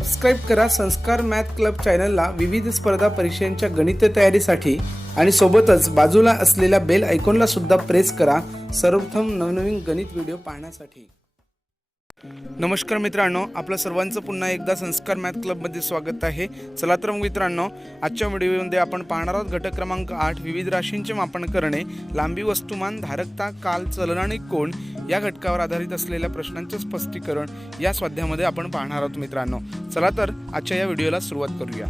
Subscribe करा संस्कार math club चॅनलला विविध स्पर्धा परीक्षांच्या गणित तयारीसाठी आणि सोबतच बाजूला असलेल्या बेल आयकॉनला सुद्धा प्रेस करा. सर्वप्रथम नवनवीन गणित व्हिडिओ पाहण्यासाठी. नमस्कार मित्रांनो आपलं सर्वांचं पुन्हा एकदा संस्कार मॅथ क्लबमध्ये स्वागत आहे. चला तर मग मित्रांनो आजच्या व्हिडिओमध्ये आपण पाहणार आहोत घटक क्रमांक आठ विविध राशींचे मापन करणे लांबी वस्तुमान धारकता काल चलन आणि कोण या घटकावर आधारित असलेल्या प्रश्नांचे स्पष्टीकरण या स्वाध्यामध्ये आपण पाहणार आहोत मित्रांनो. चला तर आजच्या या व्हिडिओला सुरुवात करूया.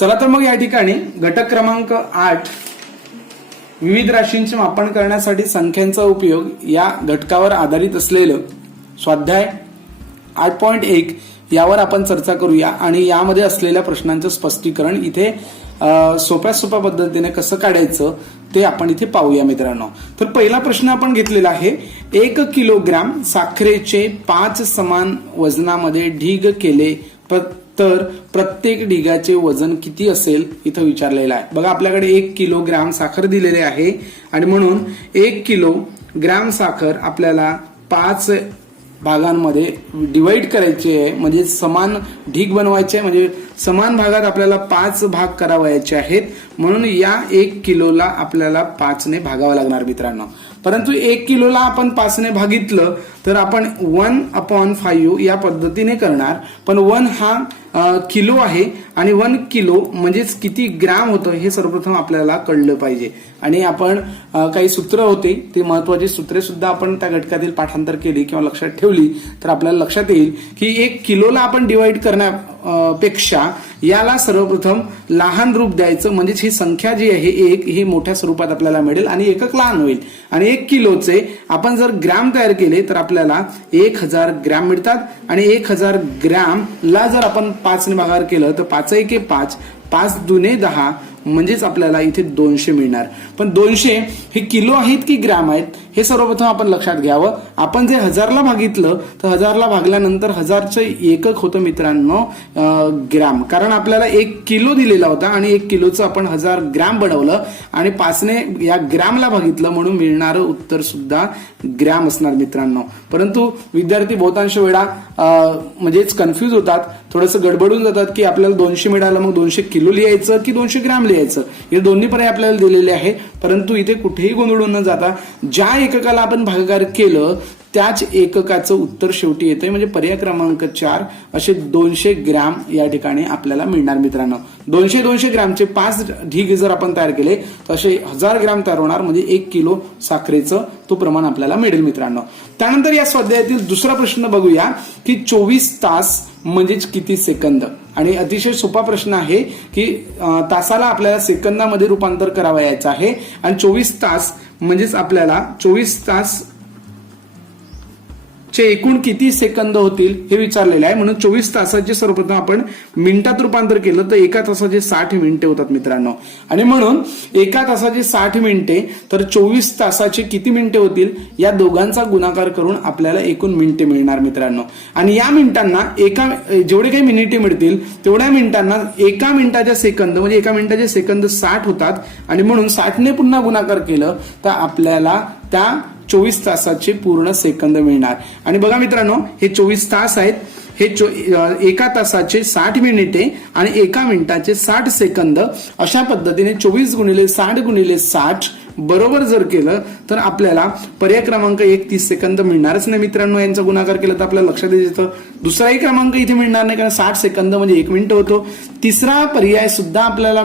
चला तर मग या ठिकाणी घटक क्रमांक आठ विविध राशींचे मापन करण्यासाठी संख्यांचा उपयोग या घटकावर आधारित असलेलं स्वाध्याय आठ पॉईंट एक यावर आपण चर्चा करूया आणि यामध्ये असलेल्या प्रश्नांचं स्पष्टीकरण इथे सोप्या सोप्या पद्धतीने कसं काढायचं ते आपण इथे पाहूया मित्रांनो. तर पहिला प्रश्न आपण घेतलेला आहे एक किलोग्राम साखरेचे पाच समान वजनामध्ये ढीग केले प- तर प्रत्येक ढिगाचे वजन किती असेल इथं विचारलेलं आहे. बघा आपल्याकडे एक किलो ग्राम साखर दिलेले आहे. आणि म्हणून एक किलो ग्राम साखर आपल्याला पाच भागांमध्ये डिवाइड करायचे आहे. म्हणजे समान ढीग बनवायचे आहे. म्हणजे समान भागात आपल्याला पाच भाग करावायचे आहेत. म्हणून या एक किलोला आपल्याला पाचने भागावं लागणार मित्रांनो. परंतु एक किलोला आपण पाचने भागितलं तर आपण वन अपॉन फाईव्ह या पद्धतीने करणार. पण वन हा किलो आहे आणि वन किलो म्हणजेच किती ग्रॅम होतं हे सर्वप्रथम आपल्याला कळलं पाहिजे. आणि आपण काही सूत्र होते ते महत्वाची सूत्रे सुद्धा आपण त्या घटकातील पाठांतर केली किंवा लक्षात ठेवली तर आपल्याला लक्षात येईल की एक किलोला आपण डिवाइड पेक्षा याला सर्वप्रथम लहान रूप द्यायचं. म्हणजेच ही संख्या जी आहे एक ही मोठ्या स्वरूपात आपल्याला मिळेल आणि एकक लहान होईल. आणि एक किलोचे आपण जर ग्रॅम तयार केले तर आपल्याला एक हजार ग्रॅम मिळतात. आणि एक हजार ग्रॅमला जर आपण पाचने भागाकार केलं तर पाच एके पाच पाच दुने दहा म्हणजेच आपल्याला इथे दोनशे मिळणार. पण दोनशे हे किलो आहेत की ग्रॅम आहेत? हे सर्वप्रथम आपण लक्षात घ्यावं. आपण जे हजारला भागितलं तर हजारला भागल्यानंतर हजारचं एकक होतं मित्रांनो ग्रॅम. कारण आपल्याला एक किलो दिलेला होता आणि एक किलोचं आपण हजार ग्रॅम बनवलं आणि पाचने या ग्रॅमला भागितलं म्हणून मिळणारं उत्तर सुद्धा ग्रॅम असणार मित्रांनो. परंतु विद्यार्थी बहुतांश वेळा म्हणजेच कन्फ्यूज होतात. थोडंसं गडबडून जातात की आपल्याला दोनशे मिळालं मग दोनशे किलो लिहायचं की दोनशे ग्रॅम लिहायचं? हे दोन्ही पर्याय आपल्याला दिलेले आहे परंतु इथे कुठेही गोंधळून न जाता ज्या एककाला आपण भागाकार केलं त्याच एककाचं उत्तर शेवटी येतंय. म्हणजे पर्याय क्रमांक चार असे दोनशे ग्रॅम या ठिकाणी आपल्याला मिळणार मित्रांनो. दोनशे दोनशे ग्रॅमचे पाच ढीग जर आपण तयार केले तर असे हजार ग्रॅम तयार होणार. म्हणजे एक किलो साखरेचं तो प्रमाण आपल्याला मिळेल मित्रांनो. त्यानंतर या स्वाध्यायातील दुसरा प्रश्न बघूया की चोवीस तास म्हणजेच किती सेकंद? आणि अतिशय सोपा प्रश्न आहे की तासाला आपल्याला सेकंदामध्ये रूपांतर करावयाचं आहे. आणि चोवीस तास म्हणजेच आपल्याला चोवीस तास चे एकूण किती सेकंद होतील हे विचारलेलं आहे. म्हणून चोवीस तासाचे सर्वप्रथम आपण मिनिटात रूपांतर केलं तर एका तासाचे साठ मिनिटे होतात मित्रांनो. आणि म्हणून एका तासाचे साठ मिनिटे तर चोवीस तासाचे किती मिनिटे होतील या दोघांचा गुणाकार करून आपल्याला एकूण मिनिटे मिळणार मित्रांनो. आणि या मिनिटांना एका जेवढे काही मिनिटे मिळतील तेवढ्या मिनिटांना एका मिनिटाच्या सेकंद म्हणजे एका मिनिटाचे सेकंद साठ होतात. आणि म्हणून साठने पुन्हा गुणाकार केलं तर आपल्याला त्या चोवीस तासाचे पूर्ण सेकंद मिळणार. आणि बघा मित्रांनो हे चोवीस तास आहेत. हे चो एका तासाचे साठ मिनिटे आणि एका मिनिटाचे साठ सेकंद. अशा पद्धतीने चोवीस गुणिले साठ गुणिले साठ बरोबर जर केलं तर आपल्याला पर्याय क्रमांक एक तीस सेकंद मिळणारच नाही मित्रांनो. यांचा गुणाकार केला तर आपल्याला लक्षात येतं दुसराही क्रमांक इथे मिळणार नाही कारण साठ सेकंद म्हणजे एक मिनिट होतो. तिसरा पर्याय सुद्धा आपल्याला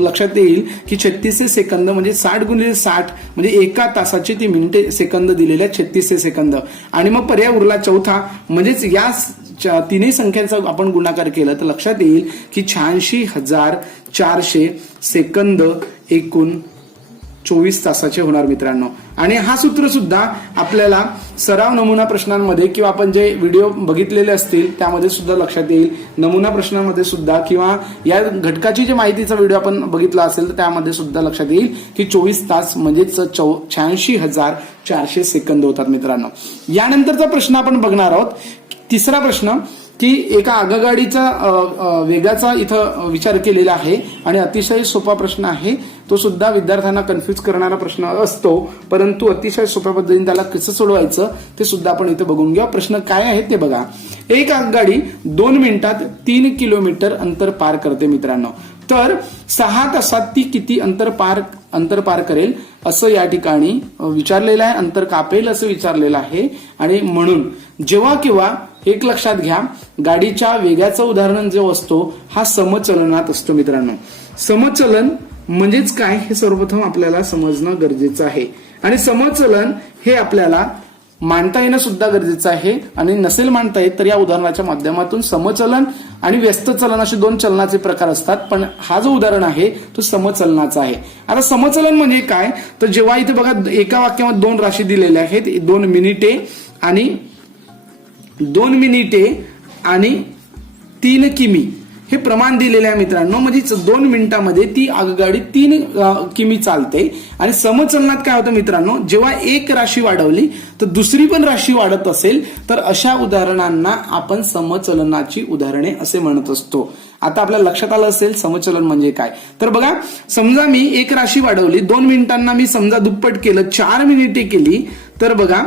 लक्षात येईल की छत्तीसशे सेकंद म्हणजे साठ गुणिले साठ म्हणजे एका तासाचे ती मिनिटे सेकंद दिलेले आहेत छत्तीसशे सेकंद. आणि मग पर्याय उरला चौथा म्हणजेच या तिन्ही संख्यांचा आपण गुणाकार केला तर लक्षात येईल की शहाऐंशी हजार चारशे सेकंद एकूण चोवीस तासाचे होणार मित्रांनो. आणि हा सूत्र सुद्धा आपल्याला सराव नमुना प्रश्नांमध्ये किंवा आपण जे व्हिडिओ बघितलेले असतील त्यामध्ये सुद्धा लक्षात येईल. नमुना प्रश्नांमध्ये सुद्धा किंवा या घटकाची जे माहितीचा व्हिडिओ आपण बघितला असेल तर त्यामध्ये सुद्धा लक्षात येईल की चोवीस तास म्हणजेच चौ शहाऐंशी हजार चारशे सेकंद होतात मित्रांनो. यानंतरचा प्रश्न आपण बघणार आहोत. तिसरा प्रश्न की एका आगगाडीचा वेगाचा इथं विचार केलेला आहे आणि अतिशय सोपा प्रश्न आहे. तो सुद्धा विद्यार्थ्यांना कन्फ्युज करणारा प्रश्न असतो. परंतु अतिशय सोप्या पद्धतीने त्याला कसं सोडवायचं ते सुद्धा आपण इथे बघून घ्या. प्रश्न काय आहे ते बघा. एक आगगाडी दोन मिनिटात तीन किलोमीटर अंतर पार करते मित्रांनो. तर सहा तासात ती किती अंतर पार अंतर पार करेल असं या ठिकाणी विचारलेलं आहे. अंतर कापेल असं विचारलेलं आहे. आणि म्हणून जेव्हा किंवा एक लक्षात घ्या गाडीच्या वेगाचं उदाहरण जो असतो हा समचलनात असतो मित्रांनो. समचलन म्हणजेच काय हे सर्वप्रथम आपल्याला समजणं गरजेचं आहे. आणि समचलन हे आपल्याला मांडता येणं सुद्धा गरजेचं आहे. आणि नसेल मांडता येत तर या उदाहरणाच्या माध्यमातून समचलन आणि व्यस्त चलन असे दोन चलनाचे प्रकार असतात. पण हा जो उदाहरण आहे तो समचलनाचा आहे. आता समचलन म्हणजे काय? तर जेव्हा इथे बघा एका वाक्यामध्ये दोन राशी दिलेल्या आहेत दोन मिनिटे आणि दोन मिनिटे आणि तीन किमी हे प्रमाण दिलेले आहे मित्रांनो. म्हणजे दोन मिनिटामध्ये ती आगगाडी तीन किमी चालते. आणि समचलनात काय होतं मित्रांनो जेव्हा एक राशी वाढवली तर दुसरी पण राशी वाढत असेल तर अशा उदाहरणांना आपण समचलनाची उदाहरणे असे म्हणत असतो. आता आपल्या लक्षात आलं असेल समचलन म्हणजे काय. तर बघा समजा मी एक राशी वाढवली दोन मिनिटांना मी समजा दुप्पट केलं चार मिनिटे केली तर बघा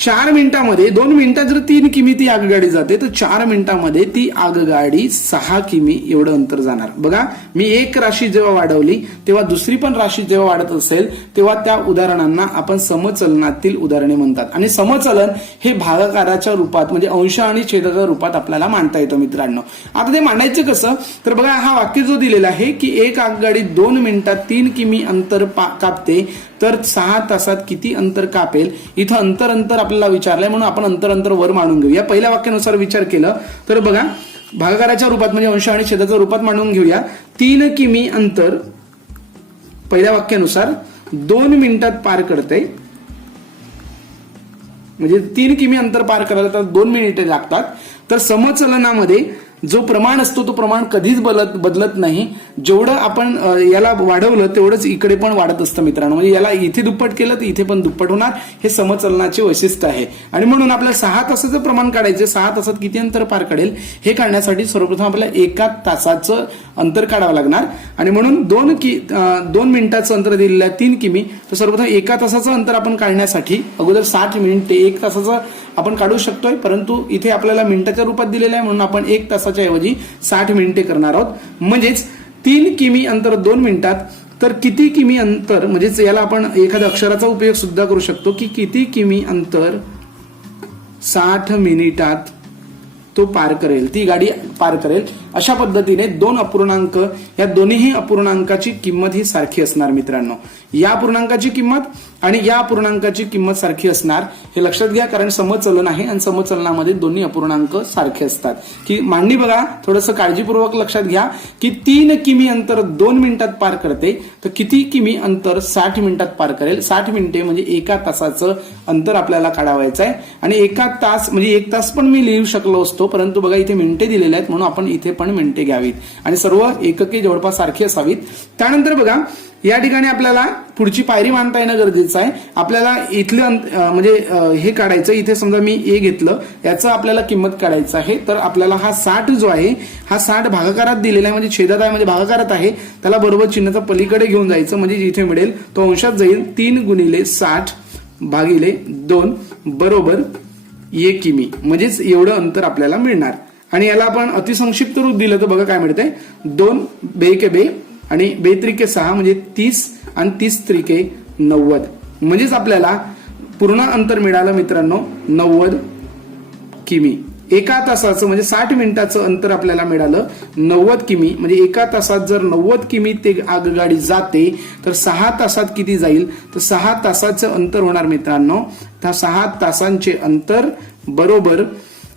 चार मिनिटामध्ये दोन मिनिटात जर तीन किमी ती आगगाडी जाते तर चार मिनिटामध्ये ती आगगाडी सहा किमी एवढं अंतर जाणार. बघा मी एक राशी जेव्हा वाढवली तेव्हा दुसरी पण राशी जेव्हा वाढत असेल तेव्हा त्या उदाहरणांना आपण समचलनातील उदाहरणे म्हणतात. आणि समचलन हे भागाकाराच्या रूपात म्हणजे अंश आणि छेदाच्या रूपात आपल्याला मांडता येतं मित्रांनो. आता ते मांडायचं कसं? तर बघा हा वाक्य जो दिलेला आहे की एक आगगाडी दोन मिनिटात तीन किमी अंतर कापते तर सहा तासात किती अंतर कापेल? इथं अंतर अंतर आपल्याला विचारलंय म्हणून आपण अंतर अंतर वर मांडून घेऊया. पहिल्या वाक्यानुसार विचार केलं तर बघा भागाकाराच्या रूपात म्हणजे अंश आणि छेदाच्या रूपात मांडून घेऊया. तीन किमी अंतर पहिल्या वाक्यानुसार दोन मिनिटात पार करते. म्हणजे तीन किमी अंतर पार करायला तर दोन मिनिटे लागतात. तर समचलनामध्ये जो प्रमाण असतो तो प्रमाण कधीच बदलत बदलत नाही. जेवढं आपण याला वाढवलं तेवढंच इकडे पण वाढत असतं मित्रांनो. म्हणजे याला इथे दुप्पट केलं तर इथे पण दुप्पट होणार. हे समचलनाचे वैशिष्ट्य आहे. आणि म्हणून आपल्याला सहा तासाचं प्रमाण काढायचं सहा तासात किती अंतर पार काढेल हे काढण्यासाठी सर्वप्रथम आपल्याला एका तासाचं अंतर काढावं लागणार. आणि म्हणून दोन कि दोन मिनिटाचं अंतर दिलेलं आहे तीन किमी. तर सर्वप्रथम एका तासाचं अंतर आपण काढण्यासाठी अगोदर साठ ते एक तासाचं आपण काढू शकतोय परंतु इथे आपल्याला मिनिटाच्या रूपात दिलेलं आहे म्हणून आपण एक तासाच्या ऐवजी साठ मिनिटे करणार आहोत. म्हणजेच तीन किमी अंतर दोन मिनिटात तर किती किमी अंतर म्हणजेच याला आपण एखाद्या अक्षराचा उपयोग सुद्धा करू शकतो की किती किमी अंतर साठ मिनिटात तो पार करेल. ती गाडी पार करेल. अशा पद्धतीने दोन अपूर्णांक या दोन्हीही अपूर्णांकाची किंमत ही सारखी असणार मित्रांनो. या अपूर्णांकाची किंमत आणि या अपूर्णांकाची किंमत सारखी असणार हे लक्षात घ्या कारण समचलन आहे आणि समचलनामध्ये दोन्ही अपूर्णांक सारखे असतात. की मांडणी बघा थोडंसं काळजीपूर्वक लक्षात घ्या की तीन किमी अंतर दोन मिनिटात पार करते तर किती किमी अंतर साठ मिनिटात पार करेल? साठ मिनिटे म्हणजे एका तासाचं अंतर आपल्याला काढावायचं आहे. आणि एका तास म्हणजे एक तास पण मी लिहू शकलो असतो परंतु बघा इथे मिनिटे दिलेले आहेत म्हणून आपण इथे पण मिनिटे घ्यावीत. आणि सर्व एकके जवळपास सारखी असावीत. त्यानंतर बघा या ठिकाणी आपल्याला पुढची पायरी मानता येणं गरजेचं आहे. आपल्याला इथलं अंत- म्हणजे हे काढायचं इथे समजा मी ए घेतलं याचं आपल्याला किंमत काढायचं आहे. तर आपल्याला हा साठ जो आहे हा साठ भागाकारात दिलेला आहे म्हणजे छेदात आहे म्हणजे भागाकारात आहे. त्याला बरोबर चिन्हाचा पलीकडे घेऊन जायचं म्हणजे जिथे मिळेल तो अंशात जाईल तीन गुणिले साठ भागिले दोन बरोबर एक किमी. म्हणजेच एवढं अंतर आपल्याला मिळणार. आणि याला आपण अतिसंक्षिप्त रूप दिलं तर बघा काय मिळतंय. दोन बे के बे आणि बे त्रिके सहा म्हणजे तीस आणि तीस त्रिके नव्वद. म्हणजेच आपल्याला पूर्ण अंतर मिळालं मित्रांनो नव्वद किमी. एका तासाचं म्हणजे साठ मिनिटाचं अंतर आपल्याला मिळालं नव्वद किमी. म्हणजे एका तासात जर नव्वद किमी ते आगगाडी जाते तर सहा तासात किती जाईल? तर सहा तासाचं अंतर होणार मित्रांनो. त्या सहा तासांचे अंतर बरोबर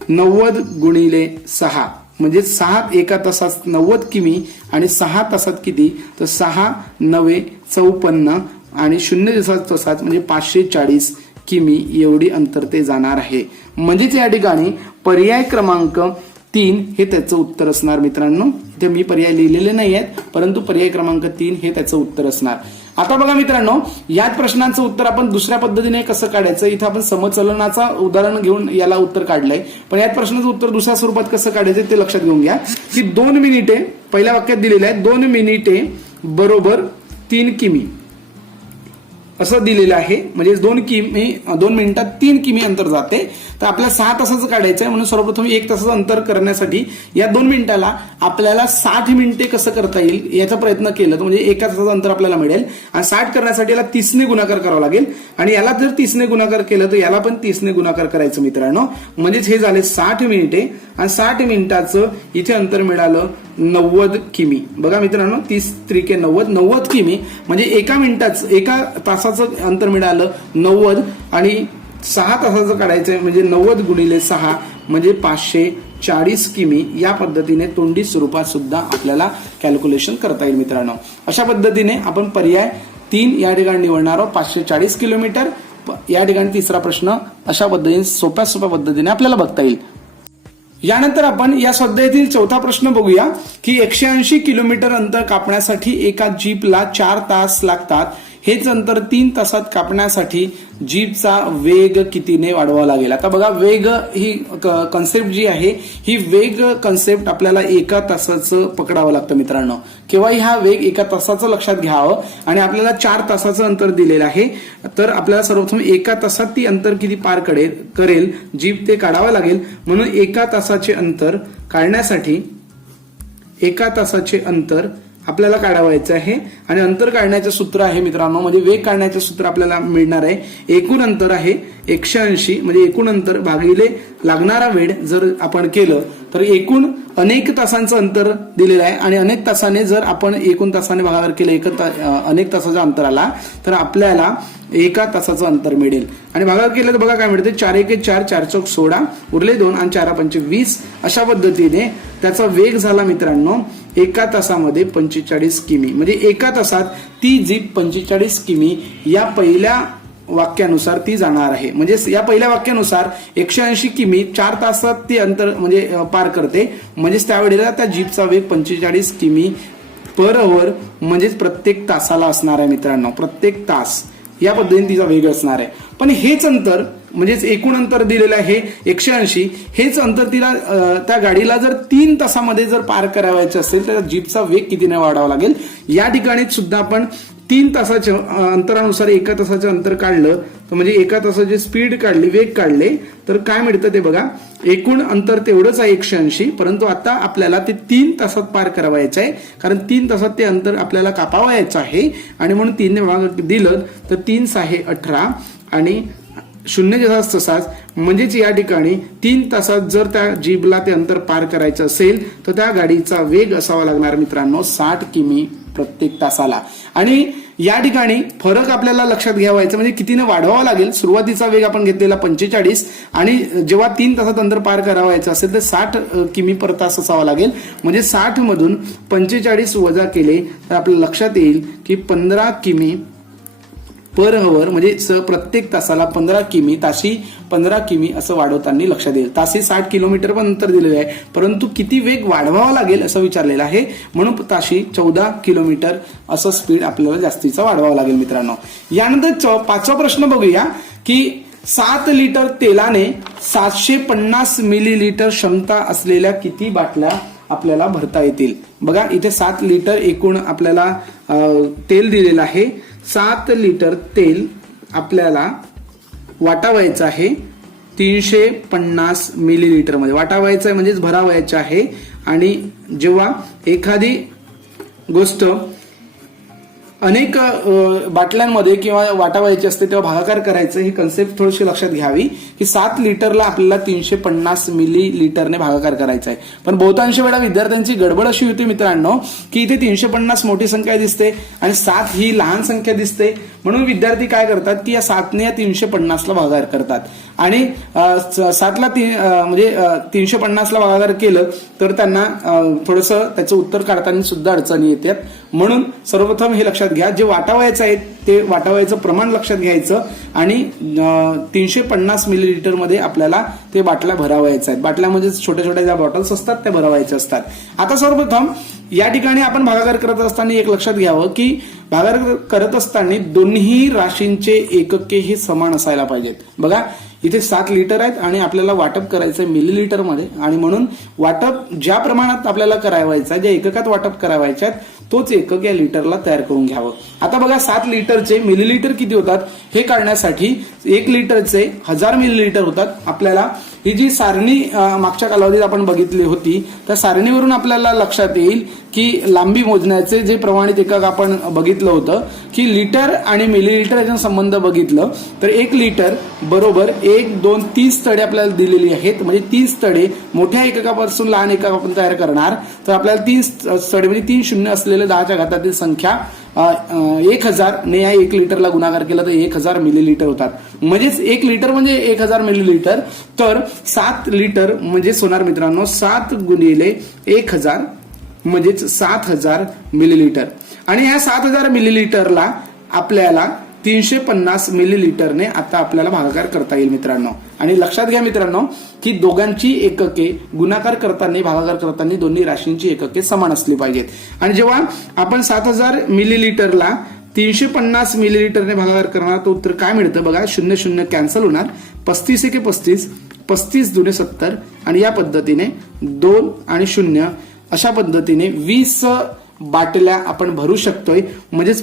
नव्वद गुणिले सहा. म्हणजे सहा एका तासात नव्वद किमी आणि सहा तासात किती? तर सहा नवे चौपन्न आणि शून्य दिवसात तासात म्हणजे पाचशे चाळीस किमी एवढी अंतर ते जाणार आहे. म्हणजेच या ठिकाणी पर्याय क्रमांक तीन हे त्याचं उत्तर असणार मित्रांनो. इथे मी पर्याय लिहिलेले नाही आहेत परंतु पर्याय क्रमांक तीन हे त्याचं उत्तर असणार. आता बघा मित्रांनो याच प्रश्नाचं उत्तर आपण दुसऱ्या पद्धतीने कसं काढायचं? इथं आपण समचलनाचा उदाहरण घेऊन याला उत्तर काढलंय. पण याच प्रश्नाचं उत्तर दुसऱ्या स्वरूपात कसं काढायचं ते लक्षात घेऊन घ्या. की दोन मिनिटे पहिल्या वाक्यात दिलेलं आहे दोन मिनिटे बरोबर तीन किमी. असं दिलेलं आहे. म्हणजे दोन किमी दोन मिनिटात तीन किमी अंतर जाते. तर आपल्याला सहा तासाचं काढायचं आहे म्हणून सर्वप्रथम एक तासाचं अंतर करण्यासाठी या दोन मिनिटाला आपल्याला साठ मिनिटे कसं करता येईल याचा प्रयत्न केला तर म्हणजे एका तासाचं अंतर आपल्याला मिळेल. आणि साठ करण्यासाठी याला तीसने गुणाकार करावा लागेल. आणि याला जर तीसने गुणाकार केलं तर याला पण तीसने गुणाकार करायचं मित्रांनो. म्हणजेच हे झाले साठ मिनिटे. आणि साठ मिनिटाचं इथे अंतर मिळालं नव्वद किमी. बघा मित्रांनो तीस त्रिके नव्वद नव्वद किमी. म्हणजे एका मिनिटाचं एका तासा तासाचं अंतर मिळालं नव्वद आणि सहा तासाचं काढायचं आहे म्हणजे नव्वद गुणिले सहा म्हणजे पाचशे चाळीस किमी. या पद्धतीने तोंडी स्वरूपात सुद्धा आपल्याला कॅल्क्युलेशन करता येईल मित्रांनो. अशा पद्धतीने आपण पर्याय तीन या ठिकाणी निवडणार आहोत. पाचशे चाळीस किलोमीटर या ठिकाणी तिसरा प्रश्न अशा पद्धतीने सोप्या सोप्या पद्धतीने आपल्याला बघता येईल. यानंतर आपण या स्वाध्यायातील चौथा प्रश्न बघूया की एकशे ऐंशी किलोमीटर अंतर कापण्यासाठी एका जीपला चार तास लागतात. हेच अंतर तीन तासात कापण्यासाठी जीपचा वेग कितीने वाढवावा लागेल? आता बघा वेग ही कन्सेप्ट जी आहे ही वेग कन्सेप्ट आपल्याला एका तासाचं पकडावं लागतं मित्रांनो. किंवा हा वेग एका तासाचं लक्षात घ्यावं आणि आपल्याला चार तासाचं अंतर दिलेलं आहे तर आपल्याला सर्वप्रथम एका तासात ती अंतर किती पार करेल करेल जीप ते काढावं लागेल. म्हणून एका तासाचे अंतर काढण्यासाठी एका तासाचे अंतर आपल्याला काढावायचं आहे. आणि अंतर काढण्याचं सूत्र आहे मित्रांनो म्हणजे वेग काढण्याचं सूत्र आपल्याला मिळणार आहे. एकूण अंतर आहे एकशे ऐंशी म्हणजे एकूण अंतर भागिले लागणारा वेळ जर आपण केलं तर एकूण अनेक तासांचं अंतर दिलेलं आहे. आणि अनेक तासाने जर आपण एकूण तासाने भागाकार केलं एक ता- अनेक तासाचा अंतर आला तर आपल्याला एका तासाचं अंतर मिळेल. आणि भागाकार केलं तर बघा काय मिळते चार एक चार चार चौक सोळा उरले दोन आणि चारा पंचे वीस अशा पद्धतीने त्याचा वेग झाला मित्रांनो. एका तासामध्ये पंचेचाळीस किमी. म्हणजे एका तासात ती जीप पंचेचाळीस किमी या पहिल्या वाक्यानुसार ती जाणार आहे. म्हणजे या पहिल्या वाक्यानुसार एकशे ऐंशी किमी चार तासात ती अंतर म्हणजे पार करते. म्हणजेच त्यावेळेला त्या जीपचा वेग पंचेचाळीस किमी पर अवर म्हणजेच प्रत्येक तासाला असणार आहे मित्रांनो. प्रत्येक तास. या पद्धतीने तिचा वेग असणार आहे. पण हेच अंतर म्हणजेच एकूण अंतर दिलेलं आहे एकशे ऐंशी. हेच अंतर तिला त्या गाडीला जर तीन तासामध्ये जर पार करावायचं असेल तर जीपचा वेग कितीने वाढावा लागेल? या ठिकाणी सुद्धा आपण तीन तासाच्या अंतरानुसार एका तासाचं अंतर काढलं तर म्हणजे एका तासाची स्पीड काढली वेग काढले तर काय मिळतं ते बघा. एकूण अंतर तेवढंच आहे एकशे ऐंशी परंतु आता आपल्याला ते तीन तासात पार करावायचं आहे कारण तीन तासात ते अंतर आपल्याला कापावायचं आहे. आणि म्हणून तीनने भाग दिलं तर तीन सहा अठरा. आणि शून्य जसाच तसाच म्हणजेच या ठिकाणी तीन तासात जर त्या जीबला ते अंतर पार करायचं असेल तर त्या गाडीचा वेग असावा लागणार मित्रांनो साठ किमी प्रत्येक तासाला. आणि या ठिकाणी फरक आपल्याला लक्षात घ्यावायचा म्हणजे कितीने वाढवावा लागेल सुरुवातीचा वेग आपण घेतलेला पंचेचाळीस आणि जेव्हा तीन तासात अंतर पार करावायचं असेल तर साठ किमी पर तास असावा लागेल. म्हणजे साठ मधून पंचेचाळीस वजा केले तर आपल्या लक्षात येईल की पंधरा किमी पर हवर म्हणजे स- प्रत्येक तासाला पंधरा किमी ताशी पंधरा किमी असं वाढवताना लक्षात येईल ताशी साठ किलोमीटर पण अंतर दिलेलं आहे. परंतु किती वेग वाढवावा लागेल असं विचारलेलं आहे. म्हणून ताशी चौदा किलोमीटर असं स्पीड आपल्याला जास्तीचा वाढवावा लागेल मित्रांनो. यानंतर चौ- पाचवा प्रश्न बघूया की सात लिटर तेलाने सातशे पन्नास मिलीलिटर क्षमता असलेल्या किती बाटल्या आपल्याला भरता येतील? बघा इथे सात लिटर एकूण आपल्याला तेल दिलेलं आहे. सात लिटर तेल आपल्याला वाटावायचं आहे. तीनशे पन्नास मिलीलिटरमध्ये. वाटावायचं आहे म्हणजेच भरावायचं आहे. आणि जेव्हा एखादी गोष्ट अनेक बाटल्यांमध्ये किंवा वाटावायची असते तेव्हा भागाकार करायचं ही कन्सेप्ट थोडीशी लक्षात घ्यावी की सात लिटरला आपल्याला तीनशे पन्नास मिली लिटरने भागाकार करायचा आहे. पण बहुतांश वेळा विद्यार्थ्यांची गडबड अशी होती मित्रांनो की इथे तीनशे पन्नास मोठी संख्या दिसते आणि सात ही लहान संख्या दिसते. म्हणून विद्यार्थी काय करतात की या सातने या तीनशे पन्नासला भागाकार करतात. आणि सातला तीन म्हणजे तीनशे पन्नासला भागाकार केलं तर त्यांना थोडंसं त्याचं उत्तर काढताना सुद्धा अडचणी येतात. म्हणून सर्वप्रथम हे लक्षात घ्या. जे वाटावयाचं आहे ते वाटावयाचं प्रमाण लक्षात घ्यायचं आणि तीनशे पन्नास मिलीलिटरमध्ये आपल्याला ते बाटल्या भरावायचं आहेत. बाटल्यामध्ये छोट्या छोट्या ज्या बॉटल्स असतात त्या भरवायच्या असतात. आता सर्वप्रथम या ठिकाणी आपण भागाकार करत असताना एक लक्षात घ्यावं की भागाकार करत असताना दोन्ही राशींचे एकके हे समान असायला पाहिजेत. बघा इथे सात लिटर आहेत आणि आपल्याला वाटप करायचं आहे मिली लिटरमध्ये आणि म्हणून वाटप ज्या प्रमाणात आपल्याला करावायचा आहे ज्या एककात वाटप करावायच्या आहेत तोच एकक या लिटरला तयार करून घ्यावं. आता बघा सात लिटरचे मिलीलिटर किती होतात? हे काढण्यासाठी एक लिटरचे हजार मिलीलिटर होतात. आपल्याला ही जी सारणी मागच्या कालावधीत आपण बघितली होती त्या सारणीवरून आपल्याला लक्षात येईल की लांबी मोजण्याचे जे प्रमाणित एकक आपण बघितलं होतं की लिटर आणि मिलीलिटर याचा संबंध बघितलं तर एक लिटर बरोबर एक दोन तीस तडे आपल्याला दिलेली आहेत. म्हणजे तीस तडे मोठ्या एककापासून लहान एकक आपण तयार करणार. तर आपल्याला तीस तडे म्हणजे तीन शून्य असलेले दहाच्या घातातील संख्या एक हजार ने या एक लिटरला गुणाकार केला तर एक हजार मिलीलिटर होतात. म्हणजेच एक लिटर म्हणजे एक हजार मिलीलिटर. तर सात लिटर म्हणजेच होणार मित्रांनो सात गुणिले एक हजार म्हणजेच सात हजार मिलीलिटर आणि ह्या सात हजार मिलीलिटरला आपल्याला तीनशे पन्नास मिलीलिटरने आता आपल्याला भागाकार करता येईल मित्रांनो. आणि लक्षात घ्या मित्रांनो की दोघांची एकके गुणाकार करताना भागाकार करताना दोन्ही राशींची एकके समान असली पाहिजेत. आणि जेव्हा आपण सात हजार मिलीलिटरला तीनशे पन्नास मिलीलिटरने भागाकार करणार तर उत्तर काय मिळतं बघा शून्य शून्य कॅन्सल होणार. पस्तीस एके पस्तीस पस्तीस दुने सत्तर आणि या पद्धतीने दोन आणि शून्य अशा पद्धतीने वीस बाटल्या आपण भरू शकतोय. म्हणजेच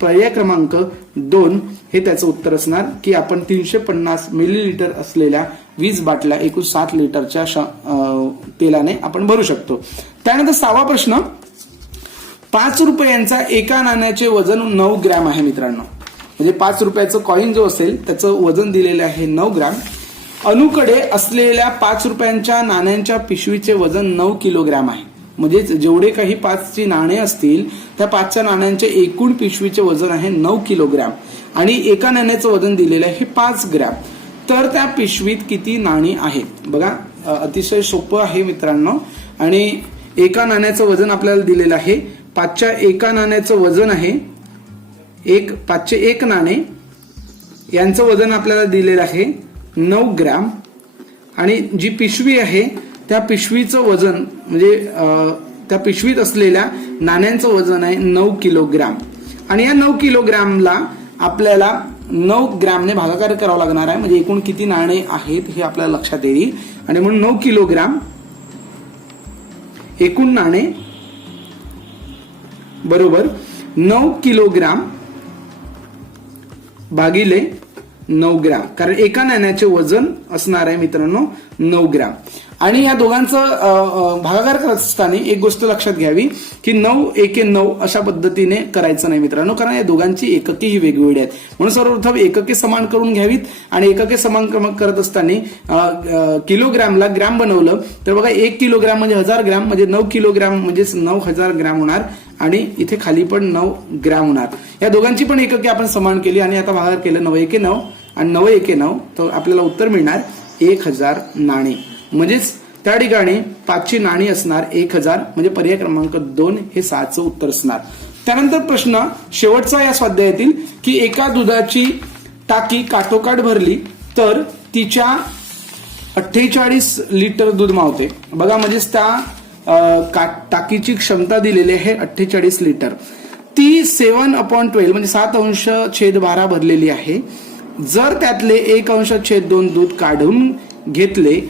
पर्याय क्रमांक दोन हे त्याचं उत्तर असणार की आपण तीनशे पन्नास मिलीलिटर असलेल्या वीस बाटल्या एकूण सात लिटरच्या श- तेलाने आपण भरू शकतो. त्यानंतर सहावा प्रश्न. पाच रुपयांचा एका नाण्याचे वजन नऊ ग्रॅम आहे मित्रांनो. म्हणजे पाच रुपयाचं कॉईन जो असेल त्याचं वजन दिलेलं आहे नऊ ग्रॅम. अनुकडे असलेल्या पाच रुपयांच्या नाण्यांच्या पिशवीचे वजन नऊ किलोग्रॅम आहे. म्हणजेच जेवढे काही पाचची नाणे असतील त्या पाचच्या नाण्यांचे एकूण पिशवीचे वजन आहे नऊ किलोग्रॅम. आणि एका नाण्याचं वजन दिलेलं आहे पाच ग्रॅम. तर त्या पिशवीत किती नाणी आहेत? बघा अतिशय सोपं आहे मित्रांनो. आणि एका नाण्याचं वजन आपल्याला दिलेलं आहे. पाचच्या एका नाण्याचं वजन आहे एक पाचशे एक नाणे. यांचं वजन आपल्याला दिलेलं आहे नऊ ग्रॅम. आणि जी पिशवी आहे त्या पिशवीचं वजन म्हणजे त्या पिशवीत असलेल्या नाण्यांचं वजन आहे नऊ किलोग्राम. आणि या नऊ किलोग्रामला आपल्याला नऊ ग्रॅमने भागाकार करावा लागणार आहे. म्हणजे एकूण किती नाणे आहेत हे आपल्याला लक्षात येईल. आणि म्हणून नऊ किलोग्राम एकूण नाणे बरोबर नऊ किलोग्राम भागिले नऊ ग्राम. कारण एका नाण्याचे वजन असणार आहे मित्रांनो नऊ ग्राम. आणि या दोघांचं भागाकार करत असताना एक गोष्ट लक्षात घ्यावी की नऊ एके नऊ अशा पद्धतीने करायचं नाही मित्रांनो कारण या दोघांची एकके ही वेगवेगळी आहेत. म्हणून सर्वप्रथम एकके समान करून घ्यावीत आणि एकके समान क्रमांक करत असताना किलोग्रॅमला ग्रॅम बनवलं. तर बघा एक किलोग्रॅम म्हणजे हजार ग्रॅम म्हणजे नऊ किलोग्रॅम म्हणजेच नऊ हजार ग्रॅम होणार आणि इथे खाली पण नऊ ग्रॅम होणार. या दोघांची पण एकके आपण समान केली आणि आता भागाकार केलं नऊ एके नऊ. आणि नऊ एके नऊ तर आपल्याला उत्तर मिळणार एक हजार नाणी. म्हणजेच त्या ठिकाणी पाचची नाणी असणार एक हजार म्हणजे पर्याय क्रमांक दोन हे सहाचं उत्तर असणार. त्यानंतर प्रश्न शेवटचा या स्वाध्यायातील की एका दुधाची टाकी काठोकाठ भरली तर तिच्या अठ्ठेचाळीस लिटर दूध मावते. बघा म्हणजेच त्या का- टाकीची क्षमता दिलेली आहे अठ्ठेचाळीस लिटर. ती सेवन अपॉन ट्वेल्व म्हणजे सात अंश छेद बारा भरलेली आहे. जर त्यातले एक अंश छेद दोन दूध काढून घेतले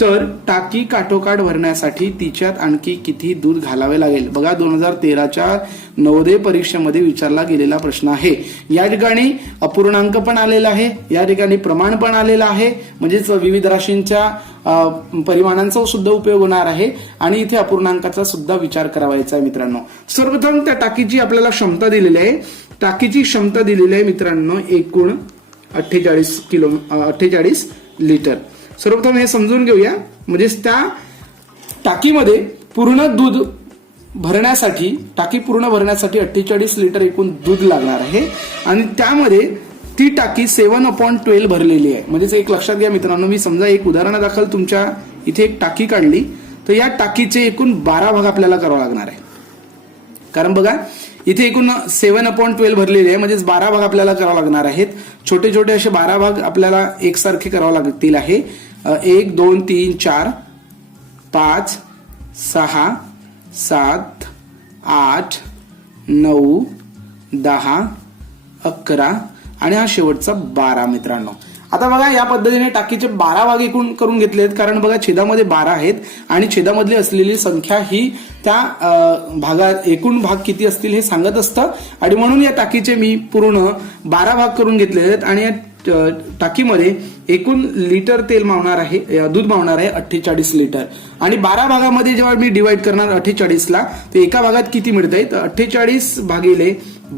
तर टाकी काठोकाठ भरण्यासाठी तिच्यात आणखी किती दूध घालावे लागेल? बघा दोन हजार तेराच्या नवोदय परीक्षेमध्ये विचारला गेलेला प्रश्न आहे. या ठिकाणी अपूर्णांक पण आलेला आहे. या ठिकाणी प्रमाण पण आलेलं आहे. म्हणजेच विविध राशींच्या परिमाणांचा सुद्धा उपयोग होणार आहे. आणि इथे अपूर्णांकाचा सुद्धा विचार करावायचा आहे मित्रांनो. सर्वप्रथम त्या टाकीची आपल्याला क्षमता दिलेली आहे. टाकीची क्षमता दिलेली आहे मित्रांनो एकूण अठ्ठेचाळीस किलो अठ्ठेचाळीस लिटर. सर्वप्रथम हे समजून घेऊया. म्हणजेच त्या टाकीमध्ये पूर्ण दूध भरण्यासाठी टाकी पूर्ण भरण्यासाठी अठ्ठेचाळीस लिटर एकूण दूध लागणार आहे. आणि त्यामध्ये ती टाकी सेवन अपॉन ट्वेल्व भरलेली आहे. म्हणजेच एक लक्षात घ्या मित्रांनो मी समजा एक उदाहरणादाखल तुमच्या इथे एक टाकी काढली तर या टाकीचे एकूण बारा भाग आपल्याला करावा लागणार आहे. कारण बघा इथे एकूण सेवन अपॉइंट ट्वेल्व भरलेले आहे म्हणजेच बारा भाग आपल्याला करावा लागणार आहेत. छोटे छोटे असे बारा भाग आपल्याला एकसारखे करावे लागतील आहे. एक दोन तीन चार पाच सहा सात आठ नऊ दहा अकरा आणि हा शेवटचा बारा मित्रांनो. आता बघा या पद्धतीने टाकीचे बारा भाग एकूण करून घेतले आहेत. कारण बघा छेदामध्ये बारा आहेत आणि छेदामधली असलेली संख्या ही त्या भागात एकूण भाग किती असतील हे सांगत असतं. आणि म्हणून या टाकीचे मी पूर्ण बारा भाग करून घेतले आहेत. आणि या टाकीमध्ये एकूण लिटर तेल मावणार आहे दूध मावणार आहे अठ्ठेचाळीस लिटर. आणि बारा भागामध्ये जेव्हा मी डिवाइड करणार अठ्ठेचाळीसला तर एका भागात किती मिळत आहे तर अठ्ठेचाळीस भागिले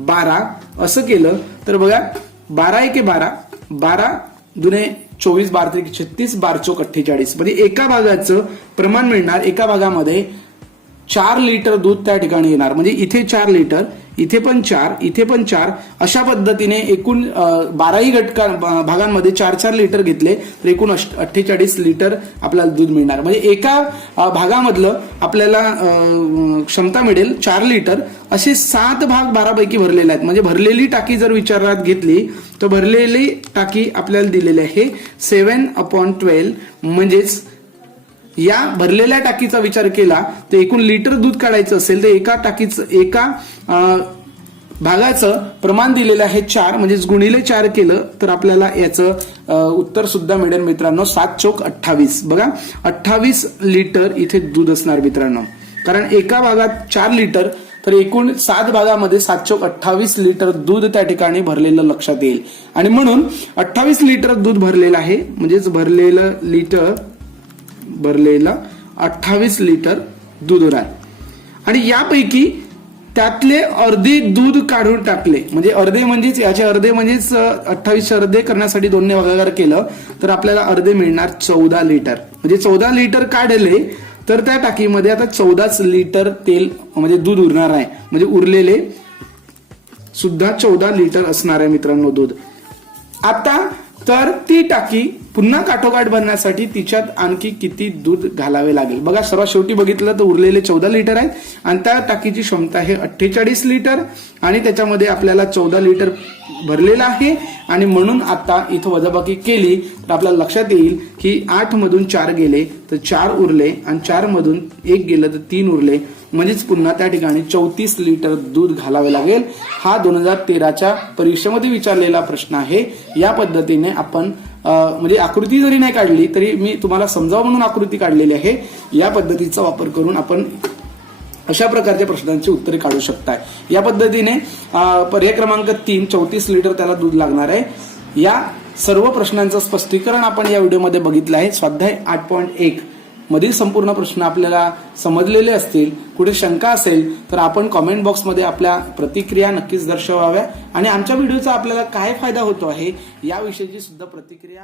बारा असं केलं तर बघा बारा एके बारा बारा दुने चोवीस बार त्रिक छत्तीस बार चोक अठ्ठेचाळीस. म्हणजे एका भागाचं प्रमाण मिळणार एका भागामध्ये चार लिटर दूध त्या ठिकाणी येणार. म्हणजे इथे चार लिटर इथे पण चार इथे पण चार. अशा पद्धतीने एकूण बाराही घटका भागांमध्ये चार चार लिटर घेतले तर एकूण अष्ट- अठ्ठेचाळीस लिटर आपल्याला दूध मिळणार. म्हणजे एका भागामधलं आपल्याला क्षमता मिळेल चार लिटर असे सात भाग बारापैकी भरलेले आहेत. म्हणजे भरलेली टाकी जर विचारात घेतली तर भरलेली टाकी आपल्याला दिलेली आहे सेवन अपॉन ट्वेल्व म्हणजेच या भरलेल्या टाकीचा विचार केला तर एकूण लिटर दूध काढायचं असेल तर एका टाकीचं एका भागाचं प्रमाण दिलेलं आहे चार म्हणजेच गुणिले चार केलं तर आपल्याला याचं उत्तर सुद्धा मिळेल मित्रांनो. सात चौक अठ्ठावीस. बघा अठ्ठावीस लिटर इथे दूध असणार मित्रांनो. कारण एका भागात चार लिटर तर एकूण सात भागामध्ये सात चौक अठ्ठावीस लिटर दूध त्या ठिकाणी भरलेलं लक्षात येईल. आणि म्हणून अठ्ठावीस लिटर दूध भरलेलं आहे म्हणजेच भरलेलं लिटर भरलेलं अठ्ठावीस लिटर दूध राहील. आणि यापैकी त्यातले अर्धे दूध काढून टाकले. म्हणजे अर्धे म्हणजेच याचे अर्धे म्हणजेच अठ्ठावीसशे अर्धे करण्यासाठी दोनने भागाकार केलं तर आपल्याला अर्धे मिळणार चौदा लिटर. म्हणजे चौदा लिटर काढले तर त्या टाकीमध्ये आता चौदाच लिटर तेल म्हणजे दूध उरणार आहे. म्हणजे उरलेले सुद्धा चौदा लिटर असणार आहे मित्रांनो दूध. आता तर ती टाकी पुन्हा काठोकाठ भरण्यासाठी तिच्यात आणखी किती दूध घालावे लागेल? बघा सर्वात शेवटी बघितलं तर उरलेले चौदा लिटर आहेत आणि त्या टाकीची क्षमता आहे अठ्ठेचाळीस लिटर आणि त्याच्यामध्ये आपल्याला चौदा लिटर भरलेलं आहे. आणि म्हणून आता इथं वजाबाकी केली तर आपल्याला लक्षात येईल की आठ मधून चार गेले तर चार उरले आणि चार मधून एक गेलं तर तीन उरले. म्हणजेच पुन्हा त्या ठिकाणी चौतीस लिटर दूध घालावे लागेल. हा दोन हजार तेराच्या परीक्षेमध्ये विचारलेला प्रश्न आहे. या पद्धतीने आपण म्हणजे आकृती जरी नाही काढली तरी मी तुम्हाला समजावं म्हणून आकृती काढलेली आहे. या पद्धतीचा वापर करून आपण अशा प्रकारच्या प्रश्नांची उत्तरे काढू शकताय. या पद्धतीने पर्याय क्रमांक तीन चौतीस लिटर त्याला दूध लागणार आहे. या सर्व प्रश्नांचं स्पष्टीकरण आपण या व्हिडिओमध्ये बघितलं आहे. स्वाध्याय आठ पॉईंट एक. मधील संपूर्ण प्रश्न आपल्याला समजलेले असतील कुठे शंका असेल तर आपण कॉमेंट बॉक्समध्ये आपल्या प्रतिक्रिया नक्कीच दर्शवाव्या. आणि आमच्या व्हिडिओचा आपल्याला काय फायदा होतो आहे याविषयीची सुद्धा प्रतिक्रिया